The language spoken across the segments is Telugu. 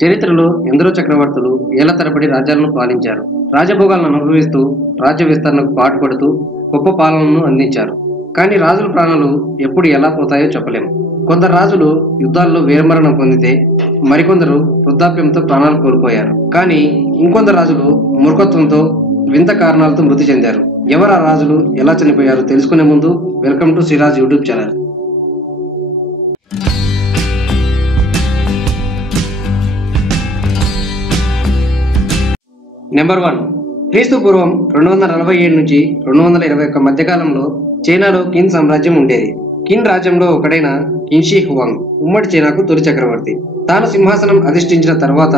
చరిత్రలో ఎందరో చక్రవర్తులు ఏళ్ల తరబడి రాజ్యాలను పాలించారు. రాజభోగాలను అనుభవిస్తూ రాజ్య విస్తరణకు పాటుపడుతూ గొప్ప పాలనను అందించారు. కానీ రాజుల ప్రాణాలు ఎప్పుడు ఎలా పోతాయో చెప్పలేము. కొందరు రాజులు యుద్ధాల్లో వీరమరణం పొందితే మరికొందరు వృద్ధాప్యంతో ప్రాణాలు కోల్పోయారు. కానీ ఇంకొందరు రాజులు మూర్ఖత్వంతో వింత కారణాలతో మృతి చెందారు. ఎవరు ఆ రాజులు, ఎలా చనిపోయారో తెలుసుకునే ముందు welcome to Siraj YouTube channel. Number 1. క్రీస్తు పూర్వం 247 నుంచి 221 మధ్యకాలంలో చైనాలో కిన్ సామ్రాజ్యం ఉండేది. కిన్ రాజ్యంలో ఒకడైన కిన్షీ హువాంగ్ ఉమ్మడి చైనాకు తొలి చక్రవర్తి. తాను సింహాసనం అధిష్ఠించిన తర్వాత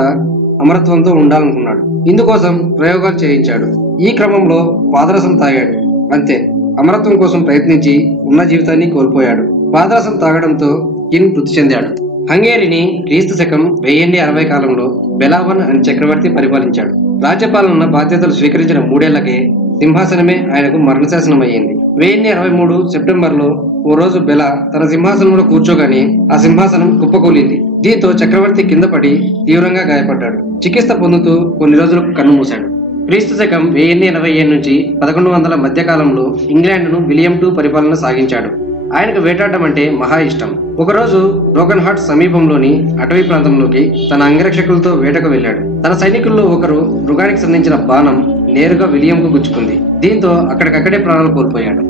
అమరత్వంతో ఉండాలనుకున్నాడు. ఇందుకోసం ప్రయోగాలు చేయించాడు. ఈ క్రమంలో పాదరసం తాగాడు. అంతే, అమరత్వం కోసం ప్రయత్నించి ఉన్న జీవితాన్ని కోల్పోయాడు. పాదరసం తాగడంతో కిన్ మృతి చెందాడు. హంగేరిని క్రీస్తు శకం 1060 కాలంలో బెలావన్ అనే చక్రవర్తి పరిపాలించాడు. రాజ్యపాలన బాధ్యతలు స్వీకరించిన 3 ఏళ్లకే సింహాసనమే ఆయనకు మరణశాసనం అయ్యింది. 1063 సెప్టెంబర్లో ఓ రోజు బెలా తన సింహాసనంలో కూర్చోగానే ఆ సింహాసనం కుప్పకూలింది. దీంతో చక్రవర్తి కింద పడి తీవ్రంగా గాయపడ్డాడు. చికిత్స పొందుతూ కొన్ని రోజులకు కన్నుమూశాడు. క్రీస్తు శకం 1087 నుంచి 1100 మధ్య కాలంలో ఇంగ్లాండ్ను విలియం II పరిపాలన సాగించాడు. ఆయనకు వేటాడడం అంటే మహా ఇష్టం. ఒకరోజు బ్రోకన్ హార్ట్ సమీపంలోని అటవీ ప్రాంతంలోకి తన అంగరక్షకులతో వేటకు వెళ్ళాడు. తన సైనికుల్లో ఒకరు మృగానికి సంధించిన బాణం నేరుగా విలియంకు గుచ్చుకుంది. దీంతో అక్కడికక్కడే ప్రాణాలు కోల్పోయాడు.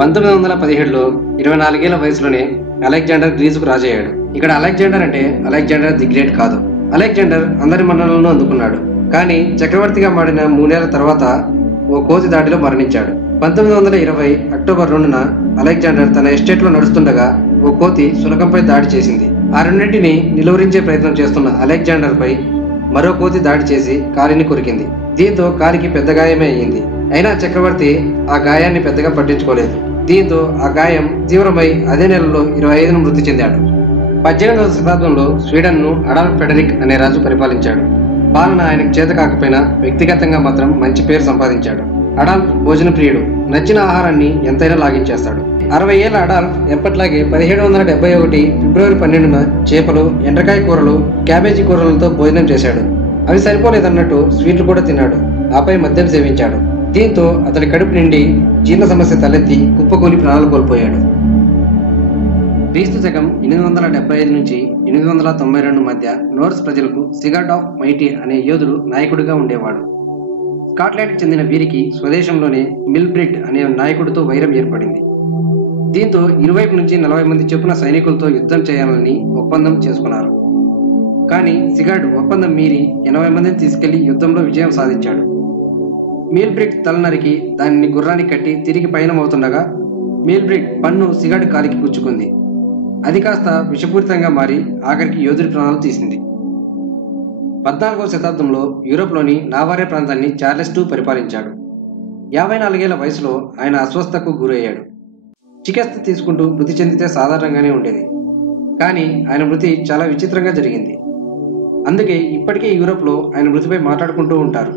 1917లో 24 ఏళ్ల వయసులోనే అలెగ్జాండర్ గ్రీసుకు రాజయ్యాడు. ఇక్కడ అలెగ్జాండర్ అంటే అలెగ్జాండర్ ది గ్రేట్ కాదు. అలెగ్జాండర్ అందరి మన్ననలను అందుకున్నాడు. కానీ చక్రవర్తిగా మారిన 3 ఏళ్ల తర్వాత ఓ కోతి దాడిలో మరణించాడు. 1920 అక్టోబర్ 2న అలెగ్జాండర్ తన ఎస్టేట్లో నడుస్తుండగా ఓ కోతి శునకంపై దాడి చేసింది. ఆ రెండింటిని నిలువరించే ప్రయత్నం చేస్తున్న అలెగ్జాండర్ పై మరో కోతి దాడి చేసి కాలిని కొరికింది. దీంతో కాలికి పెద్ద గాయమే అయ్యింది. అయినా చక్రవర్తి ఆ గాయాన్ని పెద్దగా పట్టించుకోలేదు. దీంతో ఆ గాయం తీవ్రమై అదే నెలలో 25న మృతి చెందాడు. 18వ శతాబ్దంలో స్వీడన్ను అడాల్ఫ్ ఫెడరిక్ అనే రాజు పరిపాలించాడు. పాలన ఆయనకు చేత కాకపోయినా వ్యక్తిగతంగా మాత్రం మంచి పేరు సంపాదించాడు. అడాల్ఫ్ భోజన ప్రియుడు. నచ్చిన ఆహారాన్ని ఎంతైనా లాగించేస్తాడు. 60 ఏళ్ల అడాల్ఫ్ ఎప్పట్లాగే 1771 ఫిబ్రవరి 12న చేపలు, ఎండ్రకాయ కూరలు, క్యాబేజీ కూరలతో భోజనం చేశాడు. అవి సరిపోలేదన్నట్టు స్వీట్లు కూడా తిన్నాడు. ఆపై మద్యం సేవించాడు. దీంతో అతడి కడుపు నిండి జీర్ణ సమస్య తలెత్తి కుప్పకూలి ప్రాణాలు కోల్పోయాడు. క్రీస్తు శకం 875 నుంచి 892 మధ్య నోర్స్ ప్రజలకు సిగార్డ్ ఆఫ్ మైటీ అనే యోధుడు నాయకుడిగా ఉండేవాడు. స్కాట్లాండ్కి చెందిన వీరికి స్వదేశంలోనే మిల్బ్రిడ్ అనే నాయకుడితో వైరం ఏర్పడింది. దీంతో ఇరువైపు నుంచి 40 మంది చొప్పున సైనికులతో యుద్ధం చేయాలని ఒప్పందం చేసుకున్నారు. కానీ సిగార్డ్ ఒప్పందం మీరి 80 మందిని తీసుకెళ్లి యుద్ధంలో విజయం సాధించాడు. మిల్బ్రిడ్ తలనరికి దానిని గుర్రానికి కట్టి తిరిగి పయనమవుతుండగా మిల్బ్రిడ్ పన్ను సిగార్డ్ కాలికి గుచ్చుకుంది. అది కాస్త విషపూరితంగా మారి ఆఖరికి యోధుడి ప్రాణాలు తీసింది. 14వ శతాబ్దంలో యూరోప్లోని నావారే ప్రాంతాన్ని చార్లెస్ II పరిపాలించాడు. 54 ఏళ్ల వయసులో ఆయన అస్వస్థకు గురయ్యాడు. చికిత్స తీసుకుంటూ మృతి చెందితే సాధారణంగానే ఉండేది. కానీ ఆయన మృతి చాలా విచిత్రంగా జరిగింది. అందుకే ఇప్పటికే యూరోప్లో ఆయన మృతిపై మాట్లాడుకుంటూ ఉంటారు.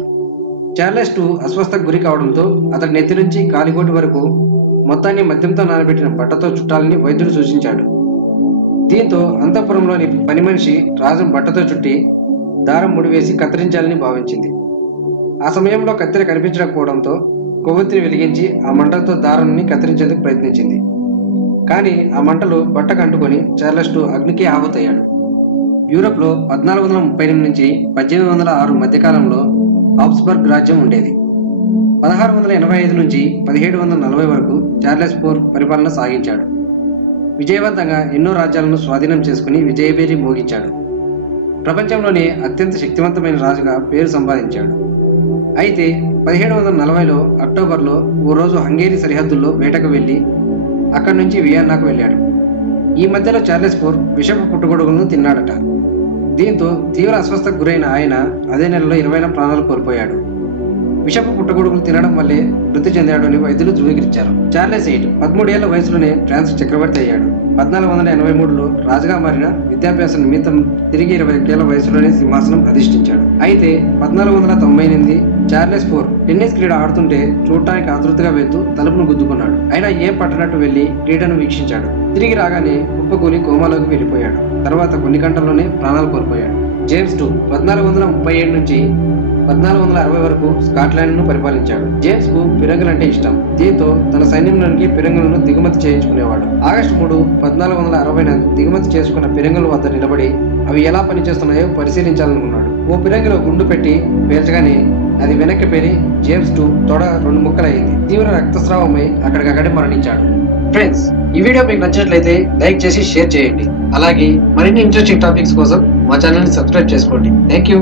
చార్లెస్ II అస్వస్థకు గురి కావడంతో అతడి నెత్తి నుంచి కాలిగోటి వరకు మొత్తాన్ని మద్యంతో నానబెట్టిన బట్టతో చుట్టాలని వైద్యుడు సూచించాడు. దీంతో అంతఃపురంలోని పని మనిషి రాజు బట్టతో చుట్టి దారం ముడివేసి కత్తిరించాలని భావించింది. ఆ సమయంలో కత్తెర కనిపించకపోవడంతో కొవ్వొత్తిని వెలిగించి ఆ మంటలతో దారాన్ని కత్తిరించేందుకు ప్రయత్నించింది. కానీ ఆ మంటలు బట్టకు అంటుకొని చార్లెస్ II అగ్నికి ఆహుతయ్యాడు. యూరోప్లో 1438 నుంచి 1806 మధ్యకాలంలో హాబ్స్బర్గ్ రాజ్యం ఉండేది. 1685 నుంచి 1740 వరకు చార్లెస్ IV పరిపాలన సాగించాడు. విజయవంతంగా ఎన్నో రాజ్యాలను స్వాధీనం చేసుకుని విజయభేరి మోగించాడు. ప్రపంచంలోనే అత్యంత శక్తివంతమైన రాజుగా పేరు సంపాదించాడు. అయితే 1740లో అక్టోబర్లో ఓ రోజు హంగేరీ సరిహద్దుల్లో వేటకు వెళ్లి అక్కడి నుంచి వియన్నాకు వెళ్ళాడు. ఈ మధ్యలో చార్లెస్ IV విషపు పుట్టుగొడుగులను తిన్నాడట. దీంతో తీవ్ర అస్వస్థకు గురైన ఆయన అదే నెలలో 20న ప్రాణాలు కోల్పోయాడు. విషపు పుట్టగొడుగులు తినడం వల్లే మృతి చెందాడు అని వైద్యులు ధృవీకరించారు. చార్లెస్ VIII 13 ఏళ్ల వయసులోనే ఫ్రాన్స్ చక్రవర్తి అయ్యాడు. 1483లో రాజుగా మారిన విద్యాభ్యాసం నిమిత్తం తిరిగి 21 ఏళ్ల వయసులోనే సింహాసనం అధిష్ఠించాడు. అయితే 1498 చార్లెస్ IV టెన్నిస్ క్రీడ ఆడుతుంటే చూడటానికి ఆతృతగా వెళ్తూ తలుపును గుద్దుకున్నాడు. అయినా ఏం పట్టనట్టు వెళ్లి క్రీడను వీక్షించాడు. తిరిగి రాగానే కుప్పకూలి కోమాలోకి వెళ్లిపోయాడు. తర్వాత కొన్ని గంటల్లోనే ప్రాణాలు కోల్పోయాడు. జేమ్స్ II 1437 నుంచి 1460 వరకు స్కాట్లాండ్ ను పరిపాలించాడు. జేమ్స్ కు ఫిరంగులంటే ఇష్టం. దీంతో తన సైన్యంలోనికి ఫిరంగులను దిగుమతి చేయించుకునేవాడు. ఆగస్టు 3, 1460 దిగుమతి చేసుకున్న ఫిరంగుల వద్ద నిలబడి అవి ఎలా పనిచేస్తున్నాయో పరిశీలించాలనుకున్నాడు. ఓ ఫిరంగిలో గుండు పెట్టి పేల్చగానే అది వెనక్కి పేలి జేమ్స్ II తొడ 2 ముక్కలయ్యింది. తీవ్ర రక్తస్రావమై అక్కడికక్కడే మరణించాడు. ఫ్రెండ్స్, ఈ వీడియో మీకు నచ్చినట్లయితే లైక్ చేసి షేర్ చేయండి. అలాగే మరిన్ని ఇంట్రెస్టింగ్ టాపిక్స్ కోసం మా ఛానల్ ని సబ్స్క్రైబ్ చేసుకోండి. Thank you.